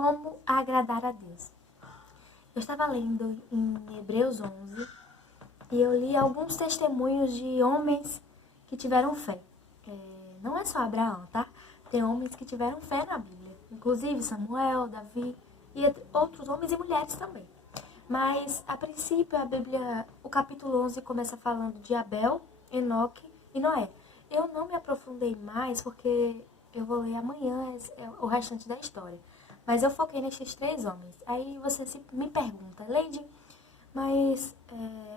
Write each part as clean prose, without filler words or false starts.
como agradar a Deus. Eu estava lendo em Hebreus 11 e eu li alguns testemunhos de homens que tiveram fé. Não é só Abraão, tá? Tem homens que tiveram fé na Bíblia, inclusive Samuel, Davi e outros homens e mulheres também. Mas, a princípio, a Bíblia, o capítulo 11 começa falando de Abel, Enoque e Noé. Eu não me aprofundei mais porque eu vou ler amanhã o restante da história. Mas eu foquei nesses 3 homens. Aí você me pergunta, Leide, mas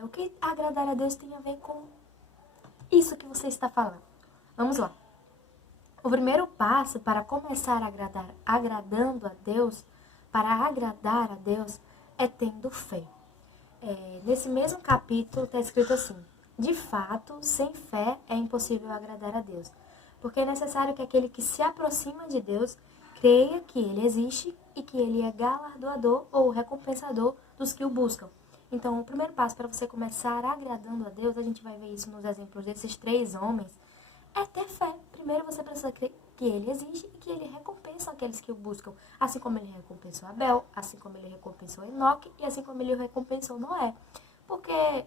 o que agradar a Deus tem a ver com isso que você está falando? Vamos lá. O primeiro passo para começar agradando a Deus, para agradar a Deus, é tendo fé. Nesse mesmo capítulo está escrito assim: de fato, sem fé é impossível agradar a Deus, porque é necessário que aquele que se aproxima de Deus creia que Ele existe e que Ele é galardoador ou recompensador dos que o buscam. Então, o primeiro passo para você começar agradando a Deus, a gente vai ver isso nos exemplos desses 3 homens, é ter fé. Primeiro você precisa crer que Ele existe e que Ele recompensa aqueles que o buscam. Assim como Ele recompensou Abel, assim como Ele recompensou Enoque e assim como Ele recompensou Noé. Porque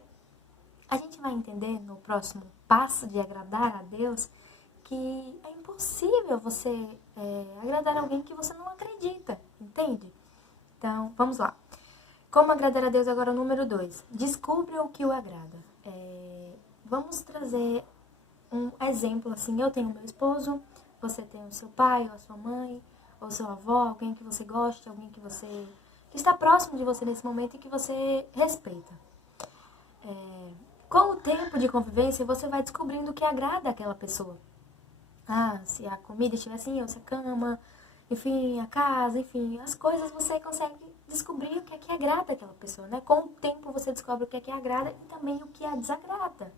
a gente vai entender no próximo passo de agradar a Deus que é impossível você agradar alguém que você não acredita, entende? Então, vamos lá. Como agradar a Deus agora, número 2. Descubra o que o agrada. Vamos trazer um exemplo assim. Eu tenho meu esposo, você tem o seu pai, ou a sua mãe, ou seu avó, alguém que você gosta, alguém que está próximo de você nesse momento e que você respeita. Com o tempo de convivência, você vai descobrindo o que agrada àquela pessoa. Se a comida estiver assim, ou se a cama, enfim, a casa, enfim, as coisas, você consegue descobrir o que é que agrada àquela pessoa, né? Com o tempo você descobre o que é que agrada e também o que a desagrada.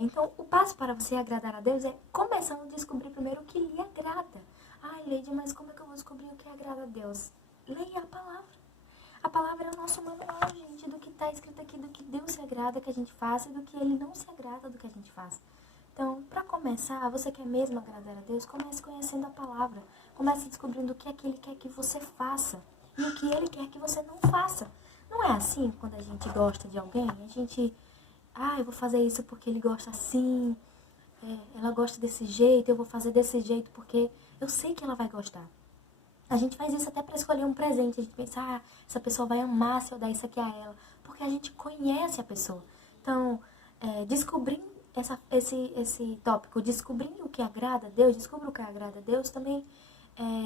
Então, o passo para você agradar a Deus é começando a descobrir primeiro o que lhe agrada. Ai, Leide, mas como é que eu vou descobrir o que agrada a Deus? Leia a palavra. A palavra é o nosso manual, gente, do que está escrito aqui, do que Deus se agrada que a gente faça e do que Ele não se agrada do que a gente faz. Então, para começar, você quer mesmo agradar a Deus, comece conhecendo a palavra. Comece descobrindo o que é que Ele quer que você faça e o que Ele quer que você não faça. Não é assim quando a gente gosta de alguém, a gente... eu vou fazer isso porque ele gosta assim, ela gosta desse jeito, eu vou fazer desse jeito porque eu sei que ela vai gostar. A gente faz isso até para escolher um presente, a gente pensa, essa pessoa vai amar se eu dar isso aqui a ela, porque a gente conhece a pessoa. Então, descobrindo esse tópico, descobrindo o que agrada a Deus, descubra o que agrada a Deus, também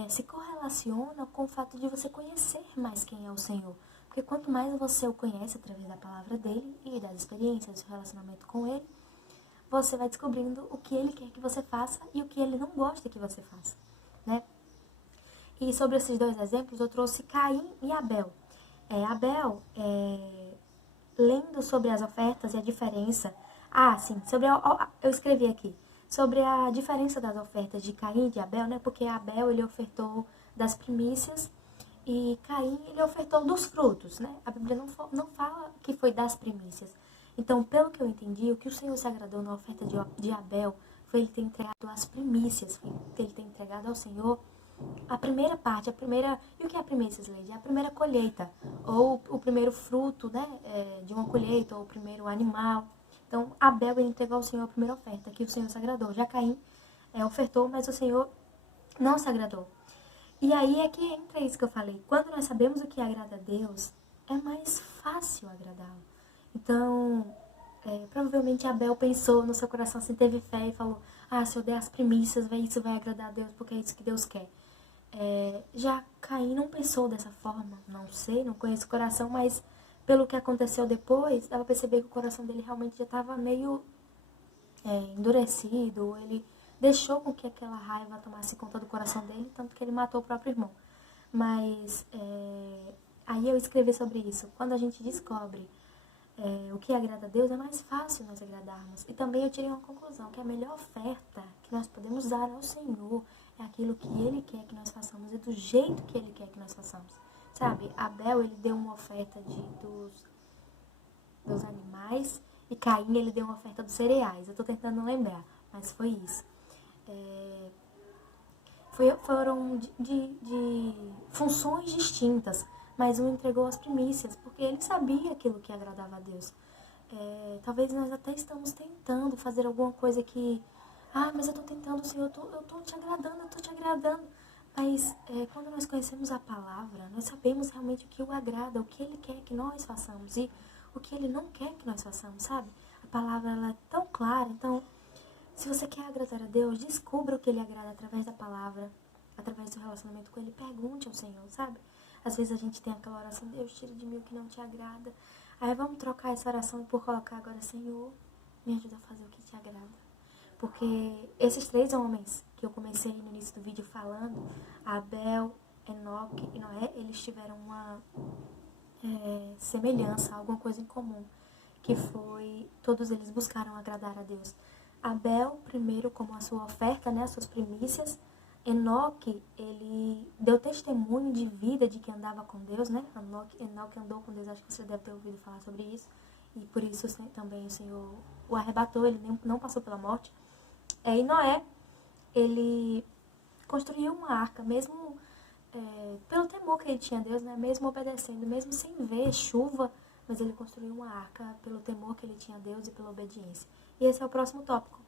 se correlaciona com o fato de você conhecer mais quem é o Senhor. Porque quanto mais você o conhece através da palavra dele e das experiências, do relacionamento com ele, você vai descobrindo o que ele quer que você faça e o que ele não gosta que você faça, né? E sobre esses 2 exemplos, eu trouxe Caim e Abel. Abel, lendo sobre as ofertas e a diferença... sim, eu escrevi aqui. Sobre a diferença das ofertas de Caim e de Abel, né? Porque Abel, ele ofertou das primícias e Caim, ele ofertou dos frutos, né? A Bíblia não fala que foi das primícias. Então, pelo que eu entendi, o que o Senhor se agradou na oferta de Abel foi ele ter entregado as primícias, foi ele ter entregado ao Senhor a primeira parte, E o que é a primícias, Leide? É a primeira colheita, ou o primeiro fruto, né? De uma colheita, ou o primeiro animal. Então, Abel, ele entregou ao Senhor a primeira oferta, que o Senhor se agradou. Já Caim ofertou, mas o Senhor não se agradou. E aí é que entra isso que eu falei. Quando nós sabemos o que agrada a Deus, é mais fácil agradá-lo. Então, provavelmente Abel pensou no seu coração, assim, teve fé e falou, se eu der as primícias, isso vai agradar a Deus, porque é isso que Deus quer. Já Caim não pensou dessa forma, não sei, não conheço o coração, mas pelo que aconteceu depois, dava pra perceber que o coração dele realmente já estava meio endurecido, ele deixou com que aquela raiva tomasse conta do coração dele, tanto que ele matou o próprio irmão. Mas aí eu escrevi sobre isso. Quando a gente descobre o que agrada a Deus, é mais fácil nós agradarmos. E também eu tirei uma conclusão, que a melhor oferta que nós podemos dar ao Senhor é aquilo que Ele quer que nós façamos e do jeito que Ele quer que nós façamos. Sabe, Abel, ele deu uma oferta dos animais e Caim, ele deu uma oferta dos cereais. Eu tô tentando lembrar, mas foi isso. Foram funções distintas, mas um entregou as primícias, porque ele sabia aquilo que agradava a Deus. Talvez nós até estamos tentando fazer alguma coisa que... mas eu estou tentando, Senhor, eu estou te agradando. Mas quando nós conhecemos a palavra, nós sabemos realmente o que o agrada, o que ele quer que nós façamos e o que ele não quer que nós façamos, sabe? A palavra, ela é tão clara. Então, se você quer agradar a Deus, descubra o que ele agrada através da palavra, através do relacionamento com ele. Pergunte ao Senhor, sabe? Às vezes a gente tem aquela oração: Deus, tira de mim o que não te agrada. Aí vamos trocar essa oração por colocar agora: Senhor, me ajuda a fazer o que te agrada. Porque esses 3 homens que eu comecei no início do vídeo falando, Abel, Enoque e Noé, eles tiveram uma semelhança, alguma coisa em comum, que foi, todos eles buscaram agradar a Deus. Abel, primeiro, como a sua oferta, né, as suas primícias. Enoque, ele deu testemunho de vida, de que andava com Deus, né? Enoque andou com Deus, acho que você deve ter ouvido falar sobre isso. E por isso também o Senhor o arrebatou, ele não passou pela morte. E Noé, ele construiu uma arca, mesmo pelo temor que ele tinha a Deus, né? Mesmo obedecendo, mesmo sem ver chuva, mas ele construiu uma arca pelo temor que ele tinha a Deus e pela obediência. E esse é o próximo tópico,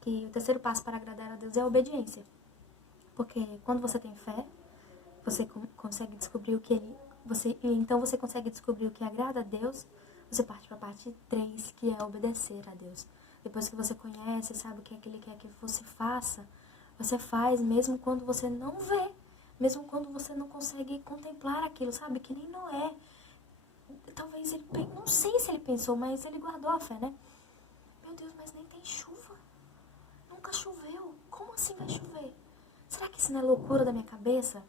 que o terceiro passo para agradar a Deus é a obediência. Porque quando você tem fé, você consegue descobrir o que então você consegue descobrir o que agrada a Deus. Você parte para a parte 3, que é obedecer a Deus. Depois que você conhece, sabe o que é que ele quer que você faça, você faz mesmo quando você não vê, mesmo quando você não consegue contemplar aquilo, sabe? Que nem Noé. Talvez ele, não sei se ele pensou, mas ele guardou a fé, né? Meu Deus, mas nem tem chuva. Nunca choveu. Como assim vai chover? Será que isso não é loucura da minha cabeça?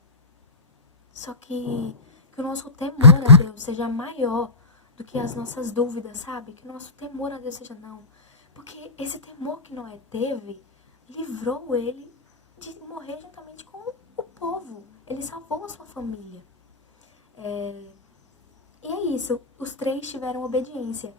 Só que o nosso temor a Deus seja maior do que as nossas dúvidas, sabe? Que o nosso temor a Deus seja não. Porque esse temor que Noé teve livrou ele de morrer juntamente com o povo. Ele salvou a sua família. E é isso. Os 3 tiveram obediência.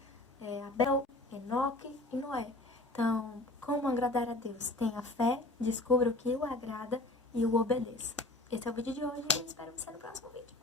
Abel, Enoque e Noé. Então, como agradar a Deus? Tenha fé, descubra o que o agrada e o obedeça. Esse é o vídeo de hoje e eu espero você no próximo vídeo.